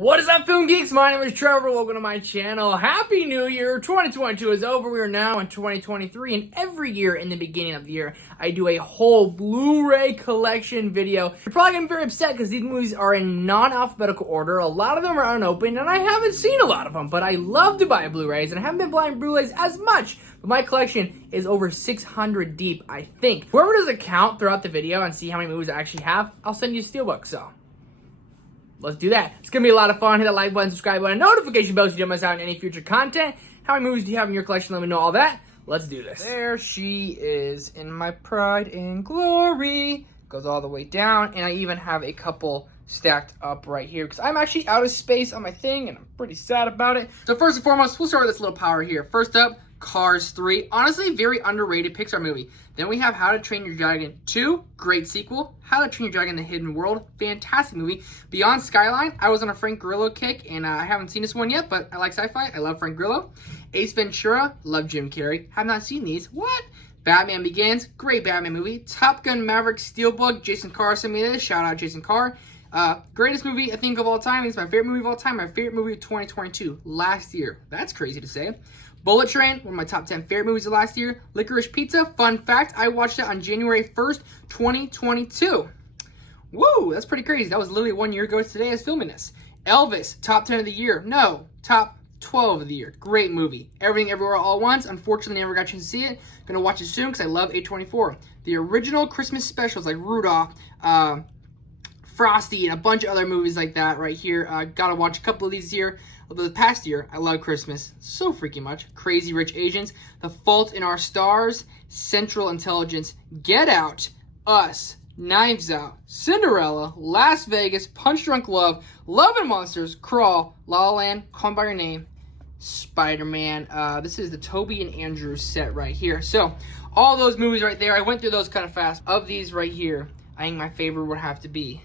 What is up, Film Geeks? My name is Trevor. Welcome to my channel. Happy New Year. 2022 is over. We are now in 2023, and every year in the beginning of the year, I do a whole Blu-ray collection video. You're probably going to be very upset because these movies are in non-alphabetical order. A lot of them are unopened, and I haven't seen a lot of them, but I love to buy Blu-rays, and I haven't been buying Blu-rays as much. But my collection is over 600 deep, I think. Whoever does a count throughout the video and see how many movies I actually have, I'll send you a Steelbook, so let's do that. It's going to be a lot of fun. Hit that like button, subscribe button, notification bell so you don't miss out on any future content. How many movies do you have in your collection? Let me know all that. Let's do this. There she is in my pride and glory. Goes all the way down. And I even have a couple stacked up right here because I'm actually out of space on my thing and I'm pretty sad about it. So first and foremost, we'll start with this little power here. First up, Cars 3. Honestly, very underrated Pixar movie. Then we have How to Train Your Dragon 2, great sequel. How to Train Your Dragon The Hidden World, fantastic movie. Beyond Skyline, I was on a Frank Grillo kick, and I haven't seen this one yet, but I like sci-fi. I love Frank Grillo. Ace Ventura, love Jim Carrey. Have not seen these. What? Batman Begins, great Batman movie. Top Gun Maverick, Steelbook, Jason Carr sent me this. Shout out Jason Carr. Greatest movie I think of all time. It's my favorite movie of all time. My favorite movie of 2022, last year. That's crazy to say. Bullet Train, one of my top 10 favorite movies of last year. Licorice Pizza, fun fact, I watched it on January 1st, 2022. Woo, that's pretty crazy. That was literally 1 year ago today I was filming this. Elvis, top 10 of the year. No, top 12 of the year. Great movie. Everything Everywhere All at Once. Unfortunately, never got a chance to see it. Gonna watch it soon because I love A24. The original Christmas specials like Rudolph, Frosty, and a bunch of other movies like that right here. Gotta watch a couple of these here. Although the past year, I love Christmas so freaking much. Crazy Rich Asians, The Fault in Our Stars, Central Intelligence, Get Out, Us, Knives Out, Cinderella, Las Vegas, Punch Drunk Love, Love and Monsters, Crawl, La La Land, Call Me By Your Name, Spider-Man. This is the Toby and Andrew set right here. So all those movies right there, I went through those kind of fast. Of these right here, I think my favorite would have to be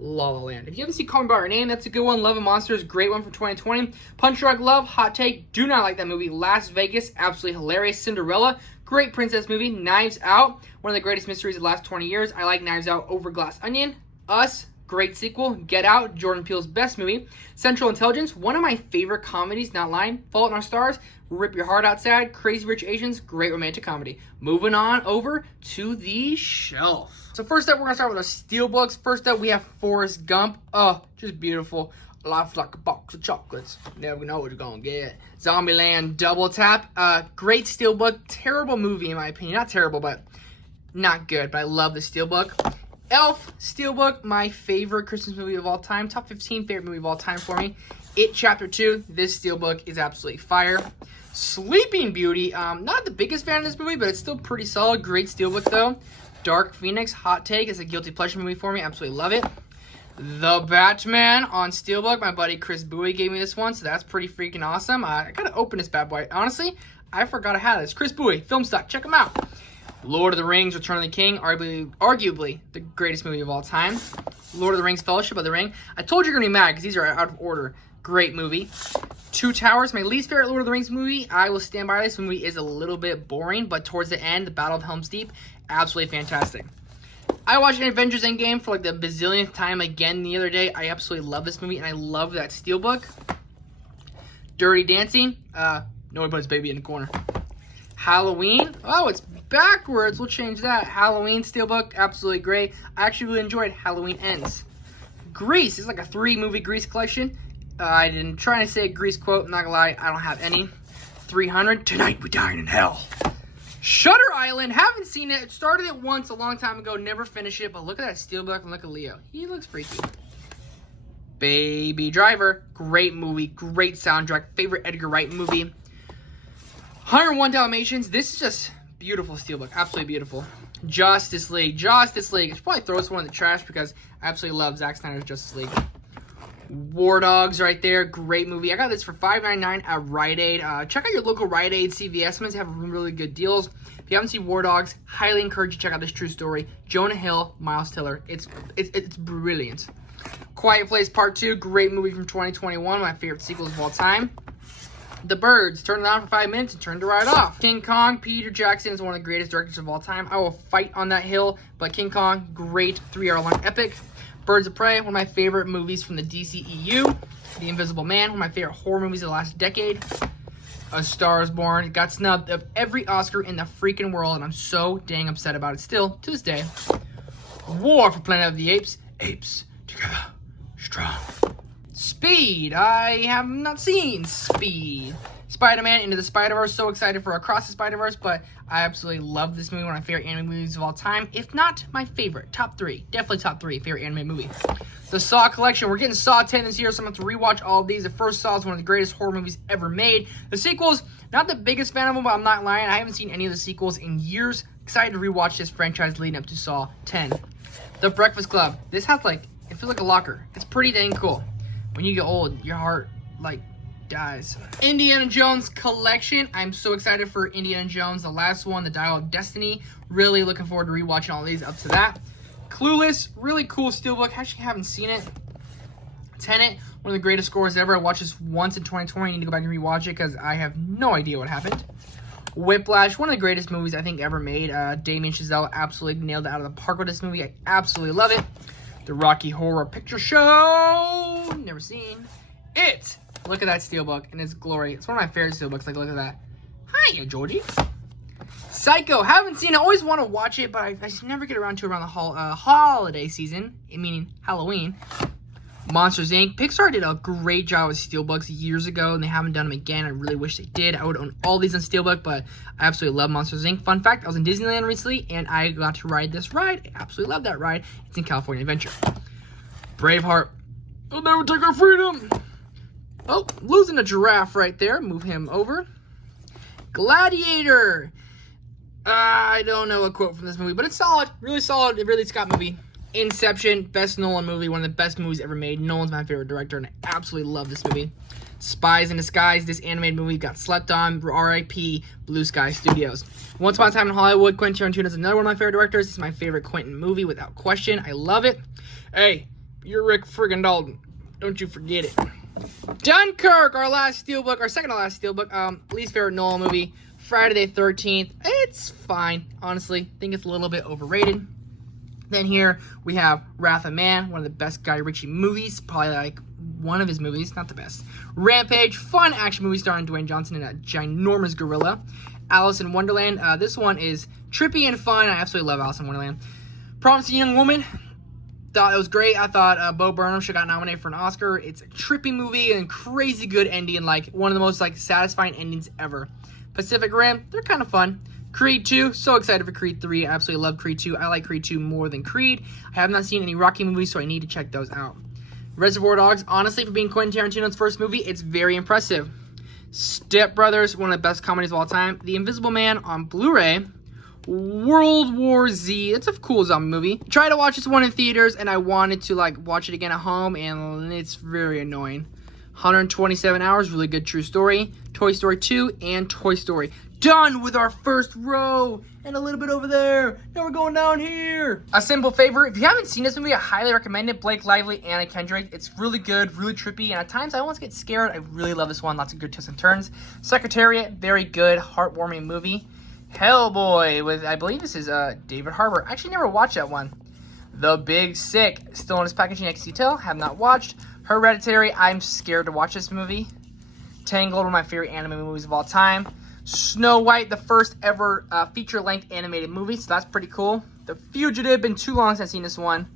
La La Land. If you haven't seen Call Me By Your Name, that's a good one. Love and Monsters, great one from 2020. Punch Drunk Love, hot take, do not like that movie. Las Vegas, absolutely hilarious. Cinderella, great princess movie. Knives Out, one of the greatest mysteries of the last 20 years. I like Knives Out over Glass Onion. Us, great sequel. Get Out, Jordan Peele's best movie. Central Intelligence, one of my favorite comedies, not lying. Fault in Our Stars, rip your heart out sad. Crazy Rich Asians, great romantic comedy. Moving on over to the shelf. So first up, we're going to start with our Steelbooks. First up, we have Forrest Gump. Oh, just beautiful. Life's like a box of chocolates. Never know what you're going to get. Zombieland Double Tap. Great Steelbook. Terrible movie, in my opinion. Not terrible, but not good. But I love the Steelbook. Elf Steelbook, my favorite Christmas movie of all time. Top 15 favorite movie of all time for me. It Chapter 2. This Steelbook is absolutely fire. Sleeping Beauty. Not the biggest fan of this movie, but it's still pretty solid. Great Steelbook, though. Dark Phoenix, hot take, is a guilty pleasure movie for me. Absolutely love it. The Batman on Steelbook. My buddy Chris Bowie gave me this one, so that's pretty freaking awesome. I gotta open this bad boy. Honestly, I forgot I had this. Chris Bowie, film stock, check him out. Lord of the Rings, Return of the King, arguably the greatest movie of all time. Lord of the Rings, Fellowship of the Ring. I told you you're gonna be mad because these are out of order. Great movie. Two Towers, my least favorite Lord of the Rings movie. I will stand by this movie is a little bit boring, but towards the end, the Battle of Helm's Deep, absolutely fantastic. I watched Avengers Endgame for like the bazillionth time again the other day. I absolutely love this movie, and I love that Steelbook. Dirty Dancing, nobody puts baby in the corner. Halloween, oh, it's backwards. We'll change that. Halloween Steelbook, absolutely great. I actually really enjoyed Halloween Ends. Grease, it's like a 3-movie Grease collection. I didn't try to say a Grease quote, I'm not gonna lie, I don't have any. 300, Tonight We Dine in Hell. Shutter Island, haven't seen it. Started it once a long time ago, never finished it, but look at that Steelbook and look at Leo. He looks freaky. Baby Driver, great movie, great soundtrack, favorite Edgar Wright movie. 101 Dalmatians, this is just beautiful Steelbook, absolutely beautiful. Justice League, I should probably throw this one in the trash because I absolutely love Zack Snyder's Justice League. War Dogs right there, great movie. I got this for $5.99 at Rite Aid. Check out your local Rite Aid, CVS. Sometimes have really good deals. If you haven't seen War Dogs, highly encourage you to check out this true story. Jonah Hill, Miles Teller. It's brilliant. Quiet Place Part 2, great movie from 2021. My favorite sequels of all time. The Birds, turned it on for 5 minutes and turned it right off. King Kong, Peter Jackson is one of the greatest directors of all time. I will fight on that hill, but King Kong, great 3-hour long epic. Birds of Prey, one of my favorite movies from the DCEU. The Invisible Man, one of my favorite horror movies of the last decade. A Star is Born. It got snubbed of every Oscar in the freaking world, and I'm so dang upset about it still, to this day. War for Planet of the Apes. Apes together, strong. Speed. I have not seen Speed. Spider-Man Into the Spider-Verse. So excited for Across the Spider-Verse, but I absolutely love this movie. One of my favorite anime movies of all time. If not my favorite. Top 3. Definitely top 3 favorite anime movie. The Saw collection. We're getting Saw 10 this year, so I'm going to have to rewatch all of these. The first Saw is one of the greatest horror movies ever made. The sequels, not the biggest fan of them, but I'm not lying. I haven't seen any of the sequels in years. Excited to rewatch this franchise leading up to Saw 10. The Breakfast Club. This has it feels like a locker. It's pretty dang cool. When you get old, your heart, dies. Indiana Jones collection. I'm so excited for Indiana Jones, the last one, the Dial of Destiny. Really looking forward to rewatching all of these up to that. Clueless, really cool steelbook. Actually haven't seen it. Tenet, one of the greatest scores ever. I watched this once in 2020. I need to go back and rewatch it because I have no idea what happened. Whiplash, one of the greatest movies I think ever made. Damien Chazelle absolutely nailed it out of the park with this movie. I absolutely love it. The Rocky Horror Picture Show. Never seen it. Look at that steelbook in its glory. It's one of my favorite steelbooks. Look at that. Hiya, Georgie. Psycho. Haven't seen it. Always want to watch it, but I just never get around to it around the holiday season, meaning Halloween. Monsters, Inc. Pixar did a great job with steelbooks years ago, and they haven't done them again. I really wish they did. I would own all these on steelbook, but I absolutely love Monsters, Inc. Fun fact, I was in Disneyland recently, and I got to ride this ride. I absolutely love that ride. It's in California Adventure. Braveheart. They'll never take our freedom. Oh, losing a giraffe right there. Move him over. Gladiator. I don't know a quote from this movie, but it's solid. Really solid. Really Scott movie. Inception, best Nolan movie, one of the best movies ever made. Nolan's my favorite director, and I absolutely love this movie. Spies in Disguise, this animated movie got slept on. R.I.P. Blue Sky Studios. Once Upon a Time in Hollywood, Quentin Tarantino is another one of my favorite directors. This is my favorite Quentin movie, without question. I love it. Hey, you're Rick friggin' Dalton. Don't you forget it. Dunkirk, our second to last steelbook. Least favorite Nolan movie. Friday the 13th. It's fine, honestly. Think it's a little bit overrated. Then here we have Wrath of Man, one of the best Guy Ritchie movies. Probably one of his movies, not the best. Rampage, fun action movie starring Dwayne Johnson and a ginormous gorilla. Alice in Wonderland. This one is trippy and fun. I absolutely love Alice in Wonderland. Promising Young Woman. Thought it was great. I thought Bo Burnham should have got nominated for an Oscar. It's a trippy movie and crazy good ending. One of the most satisfying endings ever. Pacific Rim, they're kind of fun. Creed 2, so excited for Creed 3. I absolutely love Creed 2. I like Creed 2 more than Creed. I have not seen any Rocky movies, so I need to check those out. Reservoir Dogs, honestly, for being Quentin Tarantino's first movie, it's very impressive. Step Brothers, one of the best comedies of all time. The Invisible Man on Blu-ray. World War Z, it's a cool zombie movie. Tried to watch this one in theaters, and I wanted to watch it again at home, and it's very annoying. 127 Hours, really good true story. Toy Story 2 and Toy Story. Done with our first row, and a little bit over there. Now we're going down here. A Simple Favor. If you haven't seen this movie, I highly recommend it. Blake Lively, Anna Kendrick. It's really good, really trippy, and at times I almost get scared. I really love this one. Lots of good twists and turns. Secretariat, very good, heartwarming movie. Hellboy with, I believe this is David Harbour. I actually never watched that one. The Big Sick, still in its packaging, I can tell. Have not watched. Hereditary, I'm scared to watch this movie. Tangled, one of my favorite anime movies of all time. Snow White, the first ever feature-length animated movie, so that's pretty cool. The Fugitive, been too long since I've seen this one.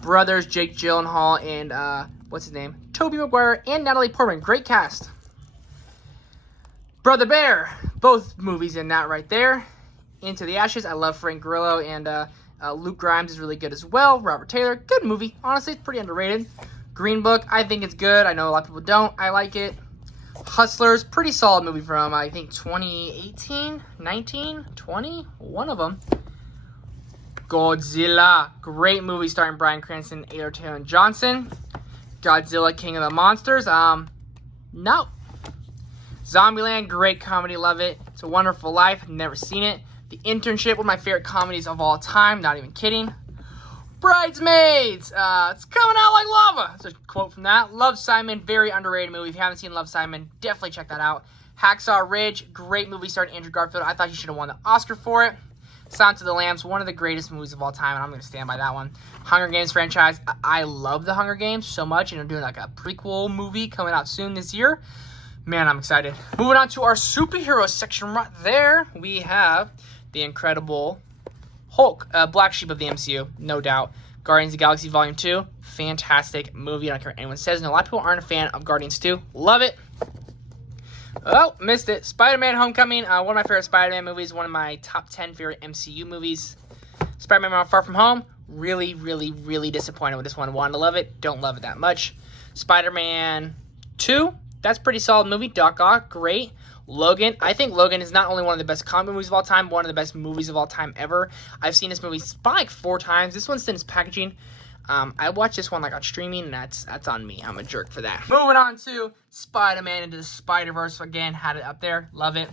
Brothers, Jake Gyllenhaal, and, what's his name? Tobey Maguire and Natalie Portman. Great cast. Brother Bear, both movies in that right there. Into the Ashes, I love Frank Grillo, and Luke Grimes is really good as well. Robert Taylor, good movie. Honestly, it's pretty underrated. Green Book, I think it's good. I know a lot of people don't. I like it. Hustlers, pretty solid movie from, I think, 2018, 19, 20, one of them. Godzilla, great movie starring Bryan Cranston, Asa Taylor-Johnson. Godzilla, King of the Monsters, no. Zombieland, great comedy, love it. It's a Wonderful Life, never seen it. The Internship, one of my favorite comedies of all time, not even kidding. Bridesmaids, it's coming out like lava. That's a quote from that. Love, Simon, very underrated movie. If you haven't seen Love, Simon, definitely check that out. Hacksaw Ridge, great movie starring Andrew Garfield. I thought he should have won the Oscar for it. Silence of the Lambs, one of the greatest movies of all time, and I'm going to stand by that one. Hunger Games franchise, I love the Hunger Games so much, and they're doing like a prequel movie coming out soon this year. Man, I'm excited. Moving on to our superhero section right there, we have the Incredible Hulk, black sheep of the MCU, no doubt. Guardians of the Galaxy Volume 2, fantastic movie. I don't care what anyone says. And a lot of people aren't a fan of Guardians 2. Love it. Oh, missed it. Spider-Man Homecoming, one of my favorite Spider-Man movies, one of my top 10 favorite MCU movies. Spider-Man Far From Home, really, really, really disappointed with this one. Wanted to love it, don't love it that much. Spider-Man 2, that's a pretty solid movie. Doc Ock, great. Logan, I think Logan is not only one of the best comic movies of all time, one of the best movies of all time ever. I've seen this movie probably like 4 times. This one's in its packaging. I watched this one like on streaming, and that's on me. I'm a jerk for that. Moving on to Spider-Man Into the Spider-Verse. Again, had it up there. Love it.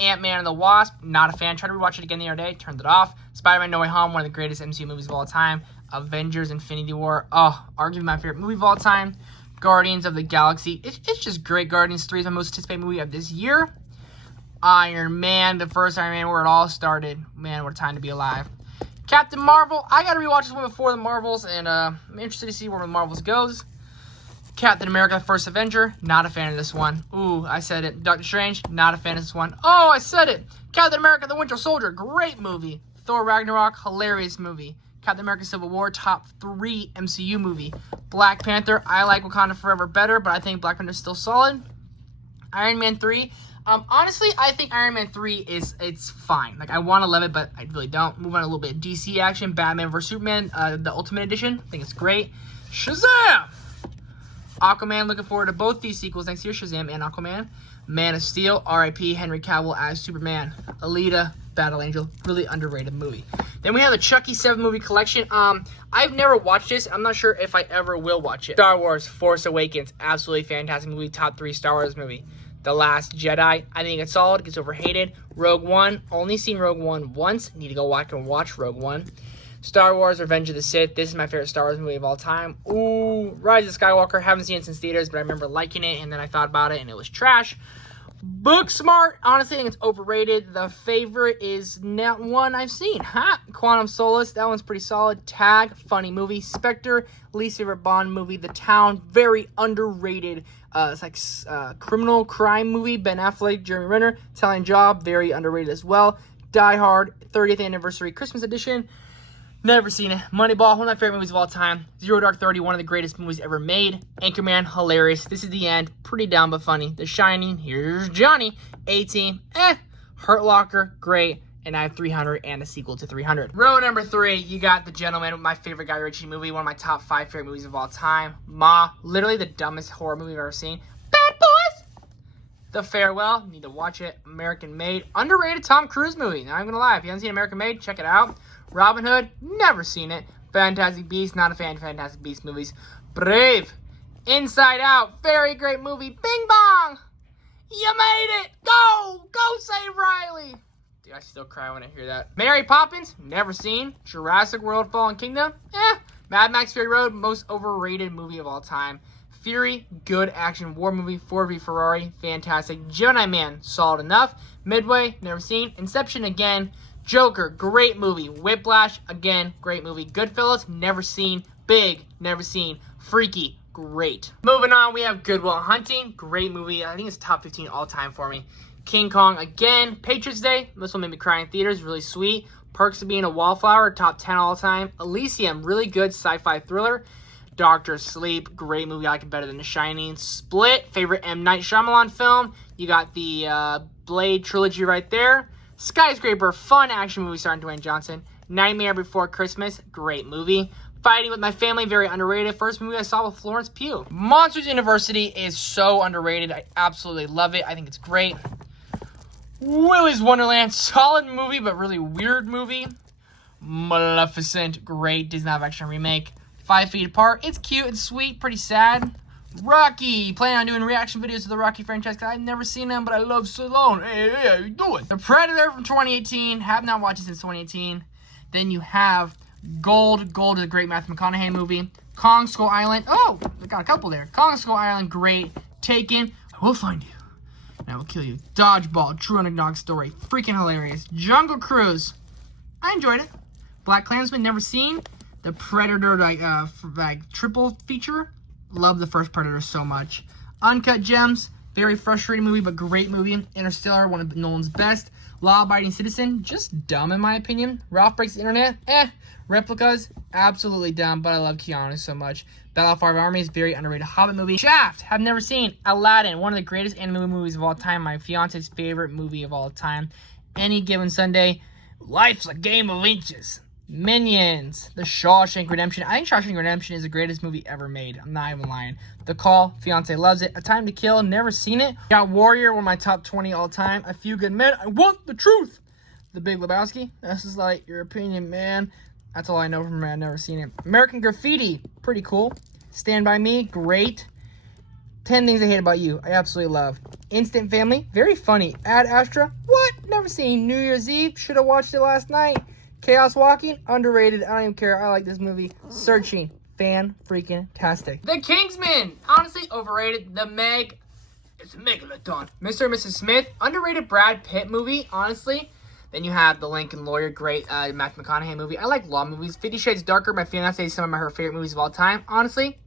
Ant-Man and the Wasp, not a fan. Tried to rewatch it again the other day. Turned it off. Spider-Man No Way Home, one of the greatest MCU movies of all time. Avengers Infinity War. Oh, arguably my favorite movie of all time. Guardians of the Galaxy. It's just great. Guardians 3 is my most anticipated movie of this year. Iron Man, the first Iron Man where it all started. Man, what a time to be alive. Captain Marvel. I got to rewatch this one before the Marvels, and I'm interested to see where the Marvels goes. Captain America, the First Avenger. Not a fan of this one. Ooh, I said it. Doctor Strange. Not a fan of this one. Oh, I said it. Captain America, the Winter Soldier. Great movie. Thor Ragnarok. Hilarious movie. Captain America Civil War, top 3 MCU movie. Black Panther, I like Wakanda Forever better, but I think Black Panther's still solid. Iron Man 3, honestly, I think Iron Man 3 it's fine. Like, I want to love it, but I really don't. Move on a little bit. DC action, Batman vs. Superman, the Ultimate Edition, I think it's great. Shazam! Aquaman, looking forward to both these sequels next year, Shazam and Aquaman. Man of Steel, R.I.P. Henry Cavill as Superman. Alita, Battle Angel, really underrated movie. Then we have the Chucky 7 movie collection. I've never watched this. I'm not sure if I ever will watch it. Star Wars, Force Awakens, absolutely fantastic movie. Top 3 Star Wars movie. The Last Jedi, I think it's solid. It gets overhated. Rogue One, only seen Rogue One once. Need to go back and watch Rogue One. Star Wars, Revenge of the Sith. This is my favorite Star Wars movie of all time. Ooh, Rise of Skywalker. Haven't seen it since theaters, but I remember liking it, and then I thought about it, and it was trash. Booksmart, honestly, I think it's overrated. The favorite is not one I've seen. Quantum Solace, that one's pretty solid. Tag, funny movie. Spectre, least favorite Bond movie. The Town, very underrated. It's like criminal crime movie. Ben Affleck, Jeremy Renner. Italian Job, very underrated as well. Die Hard, 30th Anniversary Christmas Edition. Never seen it. Moneyball, one of my favorite movies of all time. Zero Dark 30, one of the greatest movies ever made. Anchorman, hilarious. This is the end. Pretty down but funny. The Shining, here's Johnny. A-Team, Hurt Locker, great. And I have 300 and a sequel to 300. Row number 3, you got The Gentleman, my favorite Guy Ritchie movie. One of my top 5 favorite movies of all time. Ma, literally the dumbest horror movie I've ever seen. Bad Boys! The Farewell, need to watch it. American Made, underrated Tom Cruise movie. Not even gonna lie, if you haven't seen American Made, check it out. Robin Hood, never seen it. Fantastic Beasts, not a fan of Fantastic Beasts movies. Brave, Inside Out, very great movie. Bing Bong, you made it. Go save Riley. Dude, I still cry when I hear that. Mary Poppins, never seen. Jurassic World, Fallen Kingdom, Mad Max Fury Road, most overrated movie of all time. Fury, good action war movie. Ford v Ferrari, fantastic. Gemini Man, solid enough. Midway, never seen. Inception again. Joker, great movie. Whiplash, again, great movie. Goodfellas, never seen. Big, never seen. Freaky, great. Moving on, we have Good Will Hunting, great movie. I think it's top 15 all time for me. King Kong, again. Patriots Day, this one made me cry in theaters, really sweet. Perks of Being a Wallflower, top 10 all time. Elysium, really good sci-fi thriller. Doctor Sleep, great movie. I like it better than The Shining. Split, favorite M. Night Shyamalan film. You got the Blade trilogy right there. Skyscraper, fun action movie starring Dwayne Johnson. Nightmare Before Christmas, great movie. Fighting with My Family, very underrated. First movie I saw with Florence Pugh. Monsters University is so underrated. I absolutely love it. I think it's great. Willy's Wonderland, solid movie, but really weird movie. Maleficent, great Disney live action remake. 5 Feet Apart, it's cute, it's sweet, pretty sad. Rocky, planning on doing reaction videos to the Rocky franchise because I've never seen them, but I love Stallone. Hey, how you doing? The Predator from 2018, have not watched it since 2018. Then you have Gold. Gold is a great Matthew McConaughey movie. Kong Skull Island, oh, I got a couple there. Kong Skull Island, great. Taken, I will find you, and I will kill you. Dodgeball, true underdog story, freaking hilarious. Jungle Cruise, I enjoyed it. Black Klansman, never seen. The Predator, triple feature. Love the first Predator so much. Uncut Gems, very frustrating movie, but great movie. Interstellar, one of Nolan's best. Law-Abiding Citizen, just dumb in my opinion. Ralph Breaks the Internet, Replicas, absolutely dumb, but I love Keanu so much. Battle of Five Armies, very underrated Hobbit movie. Shaft, have never seen. Aladdin, one of the greatest animated movies of all time. My fiance's favorite movie of all time. Any Given Sunday, Life's a Game of Inches. Minions, The Shawshank Redemption. I think Shawshank Redemption is the greatest movie ever made. I'm not even lying. The Call, fiance loves it. A Time to Kill, never seen it. Got Warrior, one of my top 20 all time. A Few Good Men, I Want the Truth. The Big Lebowski, this is like your opinion, man. That's all I know from it. I've never seen it. American Graffiti, pretty cool. Stand By Me, great. 10 Things I Hate About You, I absolutely love. Instant Family, very funny. Ad Astra, what? Never seen. New Year's Eve, should have watched it last night. Chaos Walking, underrated. I don't even care. I like this movie. Searching, fan-freaking-tastic. The Kingsman, honestly overrated. The Meg, it's a megalodon. Mr. and Mrs. Smith, underrated Brad Pitt movie, honestly. Then you have The Lincoln Lawyer, great Matthew McConaughey movie. I like law movies. 50 Shades Darker, my fiance is some of her favorite movies of all time. Honestly,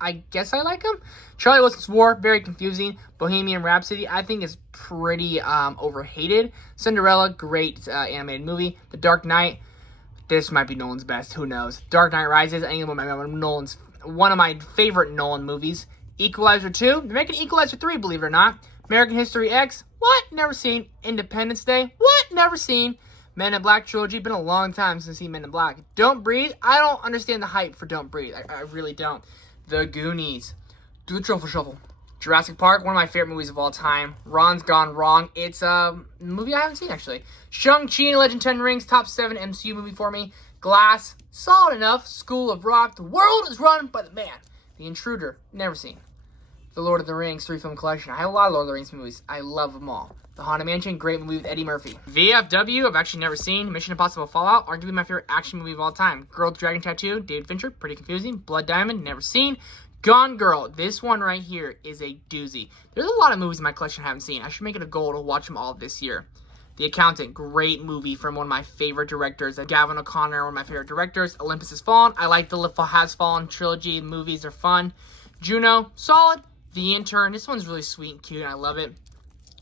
I guess I like them. Charlie Wilson's War, very confusing. Bohemian Rhapsody, I think is pretty overhated. Cinderella, great animated movie. The Dark Knight, this might be Nolan's best. Who knows? Dark Knight Rises, I think one of my favorite Nolan movies. Equalizer 2, they're making Equalizer 3, believe it or not. American History X, what? Never seen. Independence Day, what? Never seen. Men in Black trilogy, been a long time since I've seen Men in Black. Don't Breathe, I don't understand the hype for Don't Breathe. I really don't. The Goonies. Do the Truffle Shuffle. Jurassic Park, one of my favorite movies of all time. Ron's Gone Wrong. It's a movie I haven't seen, actually. Shang-Chi and Legend of Ten Rings, top 7 MCU movie for me. Glass, solid enough. School of Rock. The world is run by the man. The Intruder, never seen. The Lord of the Rings 3-film collection. I have a lot of Lord of the Rings movies. I love them all. The Haunted Mansion, great movie with Eddie Murphy. VFW, I've actually never seen. Mission Impossible Fallout, arguably my favorite action movie of all time. Girl with Dragon Tattoo, David Fincher, pretty confusing. Blood Diamond, never seen. Gone Girl, this one right here is a doozy. There's a lot of movies in my collection I haven't seen. I should make it a goal to watch them all this year. The Accountant, great movie from one of my favorite directors. Gavin O'Connor, one of my favorite directors. Olympus Has Fallen, I like the Has Fallen trilogy. The movies are fun. Juno, solid. The Intern, this one's really sweet and cute, and I love it.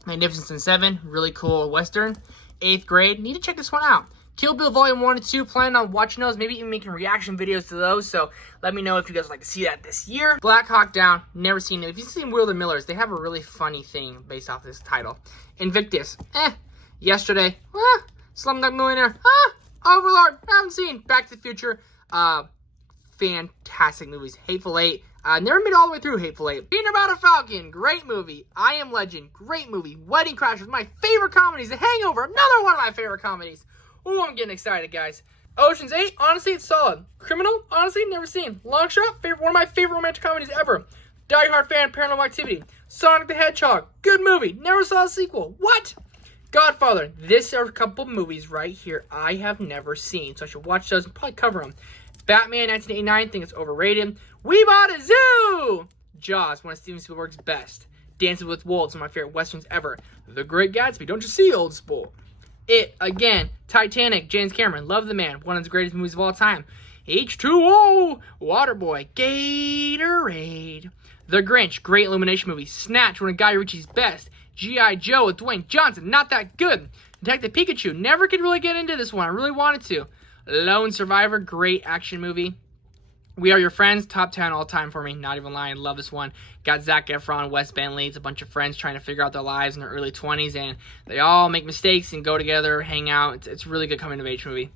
Magnificent Seven, really cool Western. 8th Grade, need to check this one out. Kill Bill Volume 1 and 2, planning on watching those, maybe even making reaction videos to those, so let me know if you guys would like to see that this year. Black Hawk Down, never seen it. If you've seen Wheeler Millers, they have a really funny thing based off this title. Invictus, Yesterday, Slumdog Millionaire, Overlord, haven't seen. Back to the Future, fantastic movies. Hateful Eight, never made it all the way through Hateful Eight. Being About a Falcon, great movie. I Am Legend, great movie. Wedding Crashers, my favorite comedies. The Hangover, another one of my favorite comedies. Ooh, I'm getting excited, guys. Ocean's 8, honestly, it's solid. Criminal, honestly, never seen. Long Shot, one of my favorite romantic comedies ever. Die Hard fan, Paranormal Activity. Sonic the Hedgehog, good movie. Never saw a sequel. What? Godfather, this are a couple movies right here I have never seen, so I should watch those and probably cover them. Batman 1989, think it's overrated. We Bought a Zoo! Jaws, one of Steven Spielberg's best. Dances with Wolves, one of my favorite westerns ever. The Great Gatsby, don't you see, old spool? It, again, Titanic, James Cameron, love the man, one of the greatest movies of all time. H2O, Waterboy, Gatorade. The Grinch, great Illumination movie. Snatch, one of Guy Ritchie's best. G.I. Joe with Dwayne Johnson, not that good. Detective Pikachu, never could really get into this one, I really wanted to. Lone Survivor, great action movie. We Are Your Friends, top 10 all time for me, not even lying, love this one. Got Zac Efron, Wes Bentley, it's a bunch of friends trying to figure out their lives in their early 20s, and they all make mistakes and go together, hang out. It's a really good coming-of-age movie.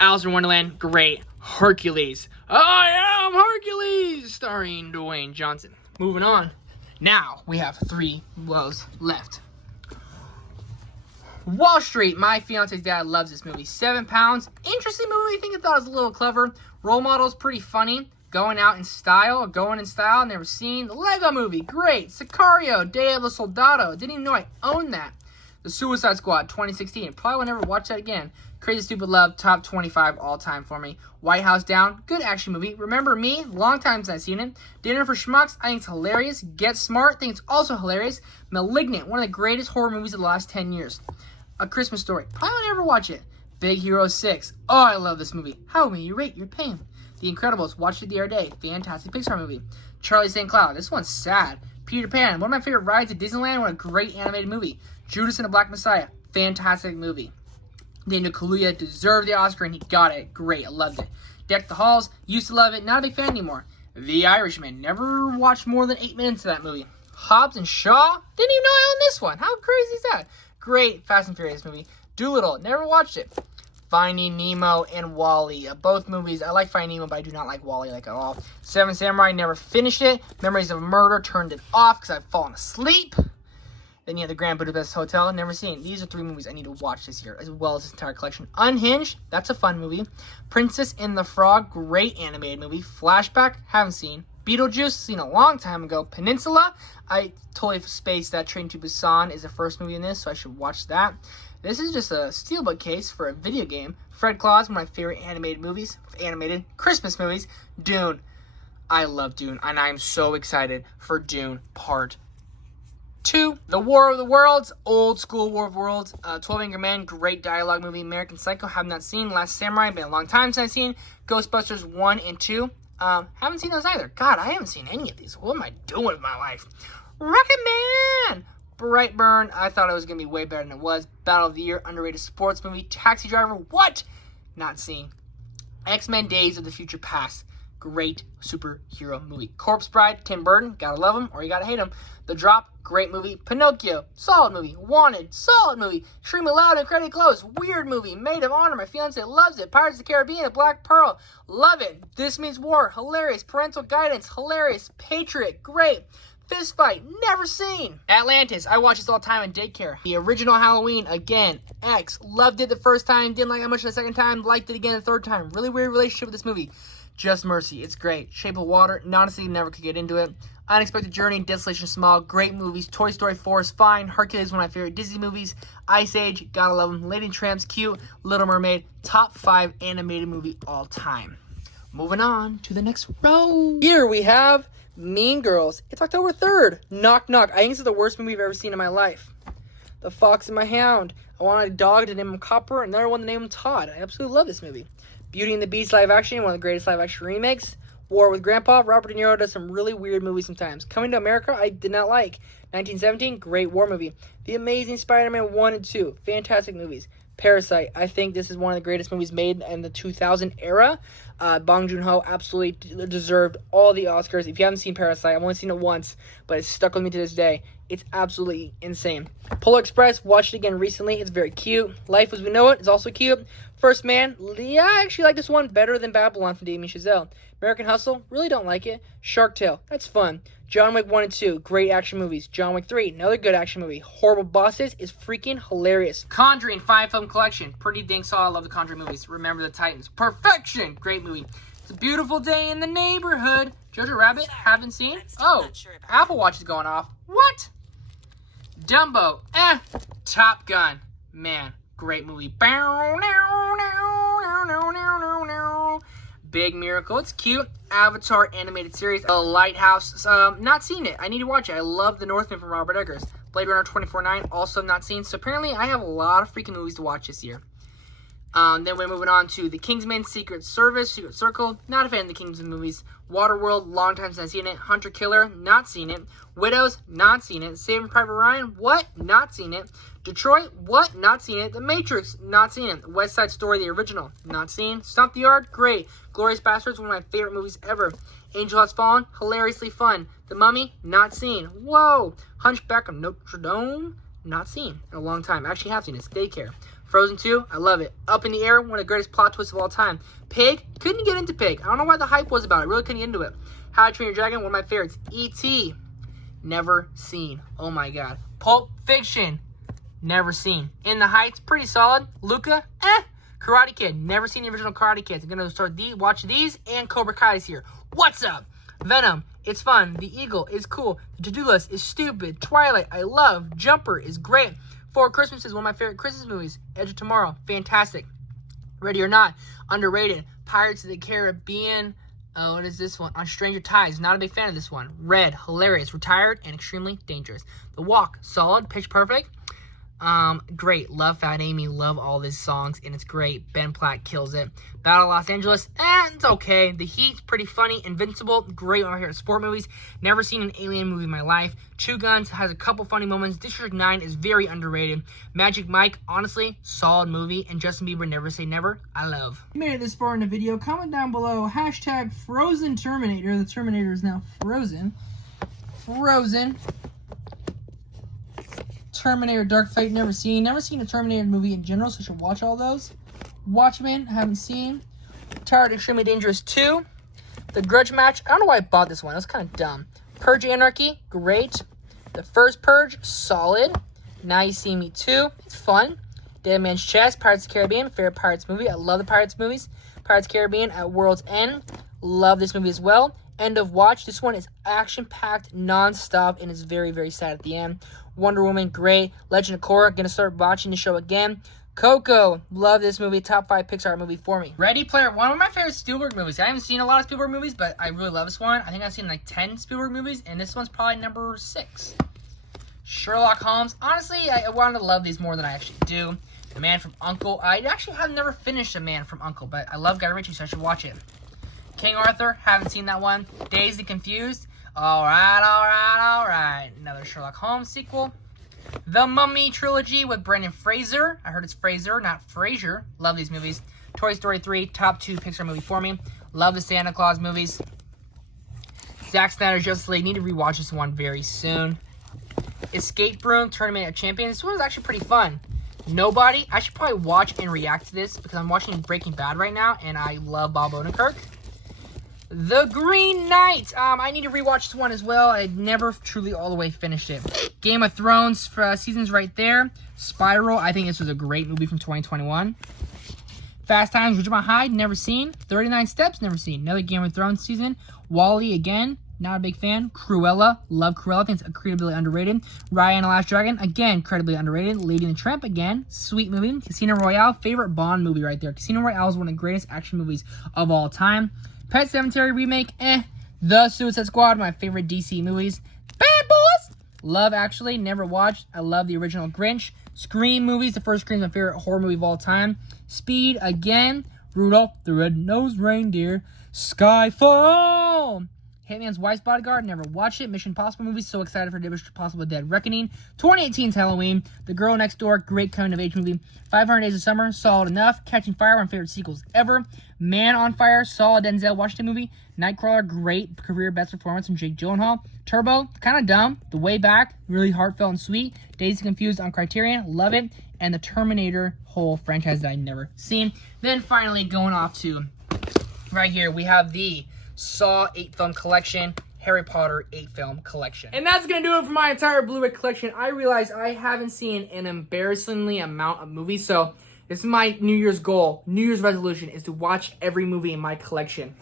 Alice in Wonderland, great. Hercules, I Am Hercules, starring Dwayne Johnson. Moving on. Now, we have 3 woes left. Wall Street, my fiance's dad loves this movie. 7 pounds, interesting movie. I think I thought it was a little clever. Role Models, pretty funny. Going in style, never seen. The Lego Movie, great. Sicario, Day of the Soldado, didn't even know I owned that. The Suicide Squad, 2016, probably will never watch that again. Crazy Stupid Love, top 25 all time for me. White House Down, good action movie. Remember Me, long time since I've seen it. Dinner for Schmucks, I think it's hilarious. Get Smart, I think it's also hilarious. Malignant, one of the greatest horror movies of the last 10 years. A Christmas Story, probably will never watch it. Big Hero 6. Oh, I love this movie. How may you rate your pain? The Incredibles. Watched it the other day. Fantastic Pixar movie. Charlie St. Cloud. This one's sad. Peter Pan. One of my favorite rides at Disneyland. What a great animated movie. Judas and the Black Messiah. Fantastic movie. Daniel Kaluuya deserved the Oscar and he got it. Great. I loved it. Deck the Halls. Used to love it. Not a big fan anymore. The Irishman. Never watched more than 8 minutes of that movie. Hobbs and Shaw. Didn't even know I owned this one. How crazy is that? Great Fast and Furious movie. Doolittle. Never watched it. Finding Nemo and WALL-E. Both movies. I like Finding Nemo, but I do not like WALL-E like at all. Seven Samurai. Never finished it. Memories of Murder. Turned it off because I've fallen asleep. Then you have the Grand Budapest Hotel. Never seen. These are 3 movies I need to watch this year, as well as this entire collection. Unhinged. That's a fun movie. Princess and the Frog. Great animated movie. Flashback. Haven't seen. Beetlejuice. Seen a long time ago. Peninsula. I totally spaced that. Train to Busan is the first movie in this, so I should watch that. This is just a steelbook case for a video game. Fred Claus, one of my favorite animated Christmas movies. Dune. I love Dune, and I'm so excited for Dune Part 2. The War of the Worlds, old school War of the Worlds. 12 Angry Men, great dialogue movie. American Psycho, have not seen. Last Samurai, been a long time since I've seen. Ghostbusters 1 and 2. Haven't seen those either. God, I haven't seen any of these. What am I doing with my life? Recommend! Brightburn, I thought it was going to be way better than it was. Battle of the Year, underrated sports movie. Taxi Driver, what? Not seeing. X-Men Days of the Future Past, great superhero movie. Corpse Bride, Tim Burton, gotta love him or you gotta hate him. The Drop, great movie. Pinocchio, solid movie. Wanted, solid movie. Extremely Loud and Credit Close, weird movie. Maid of Honor, my fiance loves it. Pirates of the Caribbean, A Black Pearl, love it. This Means War, hilarious. Parental Guidance, hilarious. Patriot, great. Fist Fight, never seen. Atlantis, I watch this all the time in daycare. The original Halloween, again, X, loved it the first time, didn't like it much the second time, liked it again the third time. Really weird relationship with this movie. Just Mercy, it's great. Shape of Water, honestly, never could get into it. Unexpected Journey, Desolation Small, great movies. Toy Story 4 is fine. Hercules, one of my favorite Disney movies. Ice Age, gotta love them. Lady and Tramp's cute. Little Mermaid, top 5 animated movie all time. Moving on to the next row. Here we have Mean Girls. It's October 3rd. Knock Knock. I think this is the worst movie I've ever seen in my life. The Fox and My Hound. I wanted a dog to name him Copper, another one to name him Todd. I absolutely love this movie. Beauty and the Beast live action, one of the greatest live action remakes. War with Grandpa. Robert De Niro does some really weird movies sometimes. Coming to America, I did not like. 1917, great war movie. The Amazing Spider-Man 1 and 2, fantastic movies. Parasite, I think this is one of the greatest movies made in the 2000 era. Bong Joon-ho absolutely deserved all the Oscars. If you haven't seen Parasite, I've only seen it once, but it's stuck with me to this day. It's absolutely insane. Polar Express, watched it again recently. It's very cute. Life as We Know It is also cute. First Man, yeah, I actually like this one better than Babylon from Damien Chazelle. American Hustle, really don't like it. Shark Tale, that's fun. John Wick 1 and 2, great action movies. John Wick 3, another good action movie. Horrible Bosses is freaking hilarious. Conjuring 5-film collection, pretty dang solid. I love the Conjuring movies. Remember the Titans, perfection, great movie. It's a Beautiful Day in the Neighborhood. Jojo Rabbit, haven't seen. Oh, Apple Watch is going off. What? Dumbo, Top Gun, man, great movie. Big Miracle, it's cute. Avatar animated series. The Lighthouse, not seen it. I need to watch it. I love The Northman from Robert Eggers. Blade Runner 2049, also not seen. So apparently I have a lot of freaking movies to watch this year. Then we're moving on to The Kingsman, Secret Service, Secret Circle. Not a fan of the Kingsman movies. Waterworld, long time since I've seen it. Hunter Killer, not seen it. Widows, not seen it. Saving Private Ryan, what? Not seen it. Detroit, what? Not seen it. The Matrix, not seen it. West Side Story, the original, not seen. Stomp the Yard, great. Glorious Bastards, one of my favorite movies ever. Angel Has Fallen, hilariously fun. The Mummy, not seen. Whoa. Hunchback of Notre Dame, not seen in a long time. I actually have seen it. It's Daycare. Frozen 2, I love it. Up in the Air, one of the greatest plot twists of all time. Pig, couldn't get into Pig. I don't know why the hype was about it. Really couldn't get into it. How to Train Your Dragon, one of my favorites. E.T., never seen. Oh my god. Pulp Fiction, never seen. In the Heights, pretty solid. Luca, Karate Kid, never seen the original Karate Kids. I'm gonna start watch these, and Cobra Kai is here. What's up? Venom, it's fun. The Eagle is cool. The To-Do List is stupid. Twilight, I love. Jumper is great. Four Christmases, one of my favorite Christmas movies. Edge of Tomorrow, fantastic. Ready or Not, underrated. Pirates of the Caribbean, what is this one? On Stranger Tides, not a big fan of this one. Red, hilarious. Retired and Extremely Dangerous. The Walk, solid. Pitch Perfect. Great. Love Fat Amy. Love all these songs, and it's great. Ben Platt kills it. Battle of Los Angeles, it's okay. The Heat's pretty funny. Invincible, great. One of my favorite sport movies. Never seen an alien movie in my life. Two Guns has a couple funny moments. District 9 is very underrated. Magic Mike, honestly, solid movie. And Justin Bieber, Never Say Never, I love. If you made it this far in the video, comment down below, hashtag Frozen Terminator. The Terminator is now frozen. Frozen. Terminator Dark Fate, never seen a Terminator movie in general, so I should watch all those. Watchmen, haven't seen. Tired Extremely Dangerous 2. The Grudge Match, I don't know why I bought this one, it was kind of dumb. Purge Anarchy, great. The First Purge, solid. Now You See Me 2, it's fun. Dead Man's Chest, Pirates of the Caribbean, favorite Pirates movie. I love the Pirates movies. Pirates of the Caribbean at World's End, love this movie as well. End of Watch, this one is action-packed, non-stop, and is very, very sad at the end. Wonder Woman, great. Legend of Korra, gonna start watching the show again. Coco, love this movie, top 5 Pixar movie for me. Ready Player One, one of my favorite Spielberg movies. I haven't seen a lot of Spielberg movies, but I really love this one. I think I've seen like 10 Spielberg movies, and this one's probably number 6. Sherlock Holmes, honestly, I wanted to love these more than I actually do. The Man from U.N.C.L.E., I actually have never finished The Man from U.N.C.L.E., but I love Guy Ritchie, so I should watch it. King Arthur, haven't seen that one. Dazed and Confused, alright. Another Sherlock Holmes sequel. The Mummy trilogy with Brendan Fraser. I heard it's Fraser, not Frasier. Love these movies. Toy Story 3, top 2 Pixar movie for me. Love the Santa Claus movies. Zack Snyder's Justice League. Need to rewatch this one very soon. Escape Room, Tournament of Champions. This one was actually pretty fun. Nobody. I should probably watch and react to this because I'm watching Breaking Bad right now, and I love Bob Odenkirk. The Green Knight. I need to rewatch this one as well. I never truly all the way finished it. Game of Thrones seasons right there. Spiral. I think this was a great movie from 2021. Fast Times, Ridgemont High, never seen. 39 Steps, never seen. Another Game of Thrones season. Wall-E again, not a big fan. Cruella, love Cruella. I think it's incredibly underrated. Raya and the Last Dragon, again, incredibly underrated. Lady and the Tramp, again, sweet movie. Casino Royale, favorite Bond movie right there. Casino Royale is one of the greatest action movies of all time. Pet Sematary remake, The Suicide Squad, my favorite DC movies. Bad Boys, love Actually, never watched. I love the original Grinch. Scream movies, the first Scream is my favorite horror movie of all time. Speed, again. Rudolph the Red-Nosed Reindeer. Skyfall. Hitman's Wife's Bodyguard, never watched it. Mission Impossible movies, so excited for Mission Impossible Dead Reckoning. 2018's Halloween. The Girl Next Door, great coming of age movie. 500 Days of Summer, solid enough. Catching Fire, one of my favorite sequels ever. Man on Fire, solid Denzel Washington movie. Nightcrawler, great career best performance from Jake Gyllenhaal. Turbo, kind of dumb. The Way Back, really heartfelt and sweet. Dazed and Confused on Criterion, love it. And the Terminator whole franchise that I've never seen. Then finally going off to right here, we have the Saw 8-film collection, Harry Potter 8-film collection. And that's going to do it for my entire Blu-ray collection. I realize I haven't seen an embarrassingly amount of movies, so this is my New Year's goal, New Year's resolution, is to watch every movie in my collection.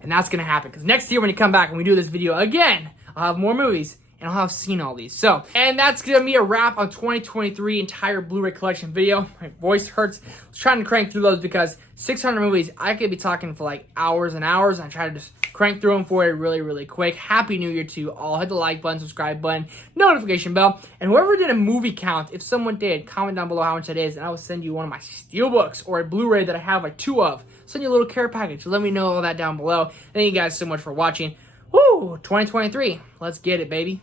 And that's going to happen, because next year when you come back and we do this video again, I'll have more movies, and I'll have seen all these. So, and that's going to be a wrap on 2023 entire Blu-ray collection video. My voice hurts. I was trying to crank through those because 600 movies, I could be talking for like hours and hours, and I try to just crank through them for you really, really quick. Happy New Year to you all. Hit the like button, subscribe button, notification bell, and whoever did a movie count, if someone did, comment down below how much it is, and I will send you one of my Steelbooks or a Blu-ray that I have like 2 of. Send you a little care package. Let me know all that down below. Thank you guys so much for watching. Woo! 2023. Let's get it, baby.